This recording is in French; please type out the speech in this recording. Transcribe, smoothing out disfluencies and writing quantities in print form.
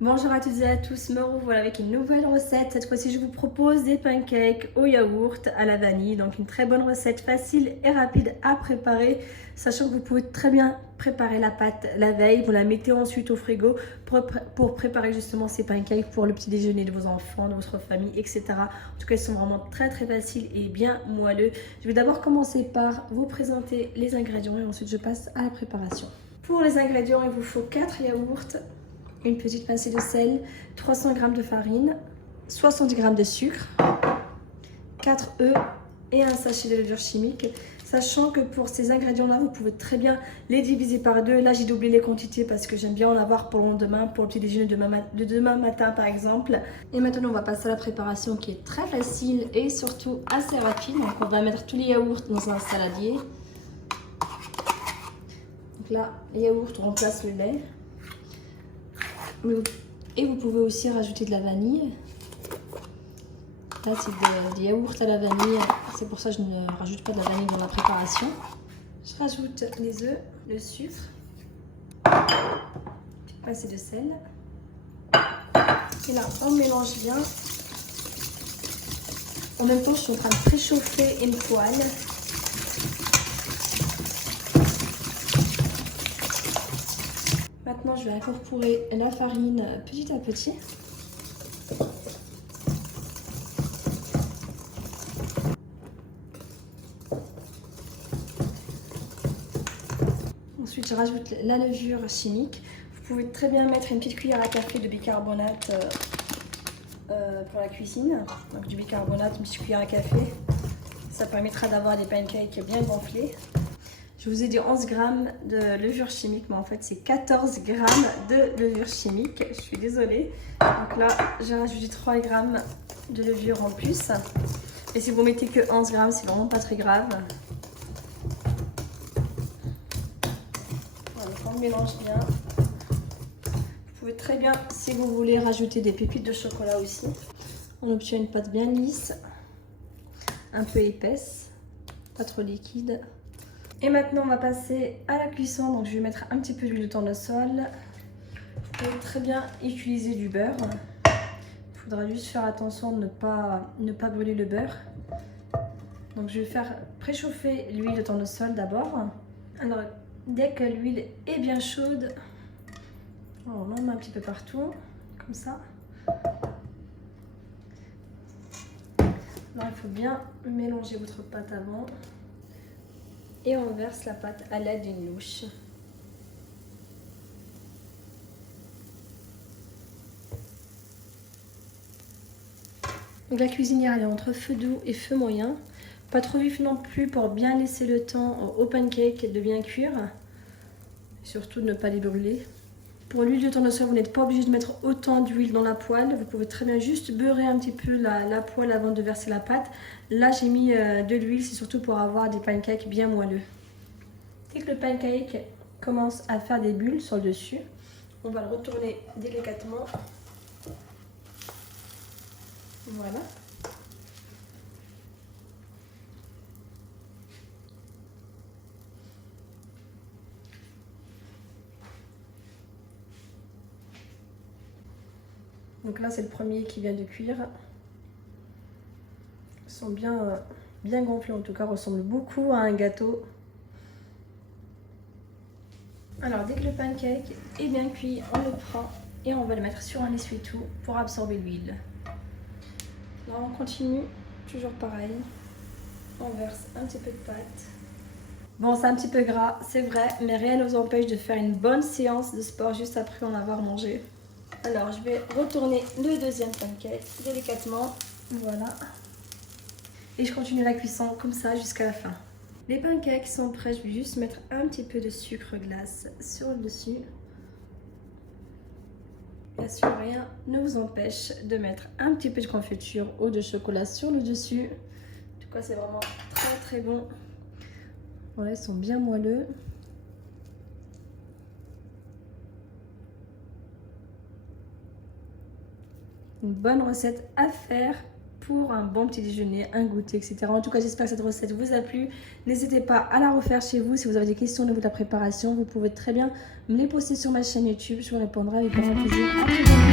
Bonjour à toutes et à tous, me revoilà avec une nouvelle recette. Cette fois-ci, je vous propose des pancakes au yaourt à la vanille. Donc une très bonne recette facile et rapide à préparer, sachant que vous pouvez très bien préparer la pâte la veille. Vous la mettez ensuite au frigo pour préparer justement ces pancakes pour le petit déjeuner de vos enfants, de votre famille, etc. En tout cas, ils sont vraiment très faciles et bien moelleux. Je vais d'abord commencer par vous présenter les ingrédients et ensuite je passe à la préparation. Pour les ingrédients, il vous faut 4 yaourts, une petite pincée de sel, 300 g de farine, 70 g de sucre, 4 œufs et un sachet de levure chimique. Sachant que pour ces ingrédients-là, vous pouvez très bien les diviser par deux. Là, j'ai doublé les quantités parce que j'aime bien en avoir pour le lendemain, pour le petit déjeuner de demain matin par exemple. Et maintenant, on va passer à la préparation qui est très facile et surtout assez rapide. Donc, on va mettre tous les yaourts dans un saladier. Donc là, les yaourts remplacent le lait. Et vous pouvez aussi rajouter de la vanille. Là, c'est des yaourts à la vanille. C'est pour ça que je ne rajoute pas de la vanille dans la préparation. Je rajoute les œufs, le sucre, une petite pincée de sel. Et là, on mélange bien. En même temps, je suis en train de préchauffer une poêle. Maintenant, je vais incorporer la farine petit à petit. Ensuite, je rajoute la levure chimique. Vous pouvez très bien mettre une petite cuillère à café de bicarbonate pour la cuisine. Donc du bicarbonate, une petite cuillère à café. Ça permettra d'avoir des pancakes bien gonflés. Je vous ai dit 11 g de levure chimique, mais en fait c'est 14 g de levure chimique. Je suis désolée. Donc là, j'ai rajouté 3 g de levure en plus. Et si vous mettez que 11 g, c'est vraiment pas très grave. Voilà, on mélange bien. Vous pouvez très bien, si vous voulez, rajouter des pépites de chocolat aussi. On obtient une pâte bien lisse, un peu épaisse, pas trop liquide. Et maintenant, on va passer à la cuisson. Donc, je vais mettre un petit peu d'huile de tournesol. Vous pouvez très bien utiliser du beurre. Il faudra juste faire attention de ne pas brûler le beurre. Donc, je vais faire préchauffer l'huile de tournesol d'abord. Alors, dès que l'huile est bien chaude, on en met un petit peu partout, comme ça. Alors, il faut bien mélanger votre pâte avant. Et on verse la pâte à l'aide d'une louche. Donc la cuisinière elle est entre feu doux et feu moyen. Pas trop vif non plus pour bien laisser le temps aux pancakes de bien cuire. Surtout de ne pas les brûler. Pour l'huile de tournesol, vous n'êtes pas obligé de mettre autant d'huile dans la poêle. Vous pouvez très bien juste beurrer un petit peu la poêle avant de verser la pâte. Là j'ai mis de l'huile, c'est surtout pour avoir des pancakes bien moelleux. Dès que le pancake commence à faire des bulles sur le dessus, on va le retourner délicatement. Voilà. Donc là, c'est le premier qui vient de cuire. Ils sont bien gonflés, en tout cas, ressemblent beaucoup à un gâteau. Alors, dès que le pancake est bien cuit, on le prend et on va le mettre sur un essuie-tout pour absorber l'huile. Là, on continue, toujours pareil. On verse un petit peu de pâte. Bon, c'est un petit peu gras, c'est vrai, mais rien ne vous empêche de faire une bonne séance de sport juste après en avoir mangé. Alors, je vais retourner le deuxième pancake délicatement. Voilà. Et je continue la cuisson comme ça jusqu'à la fin. Les pancakes sont prêts, je vais juste mettre un petit peu de sucre glace sur le dessus. Bien sûr, rien ne vous empêche de mettre un petit peu de confiture ou de chocolat sur le dessus. En tout cas, c'est vraiment très bon. Voilà, ils sont bien moelleux. Une bonne recette à faire pour un bon petit déjeuner, un goûter, etc. En tout cas, j'espère que cette recette vous a plu. N'hésitez pas à la refaire chez vous. Si vous avez des questions au niveau de la préparation, vous pouvez très bien me les poster sur ma chaîne YouTube. Je vous répondrai avec grand plaisir. À très bientôt.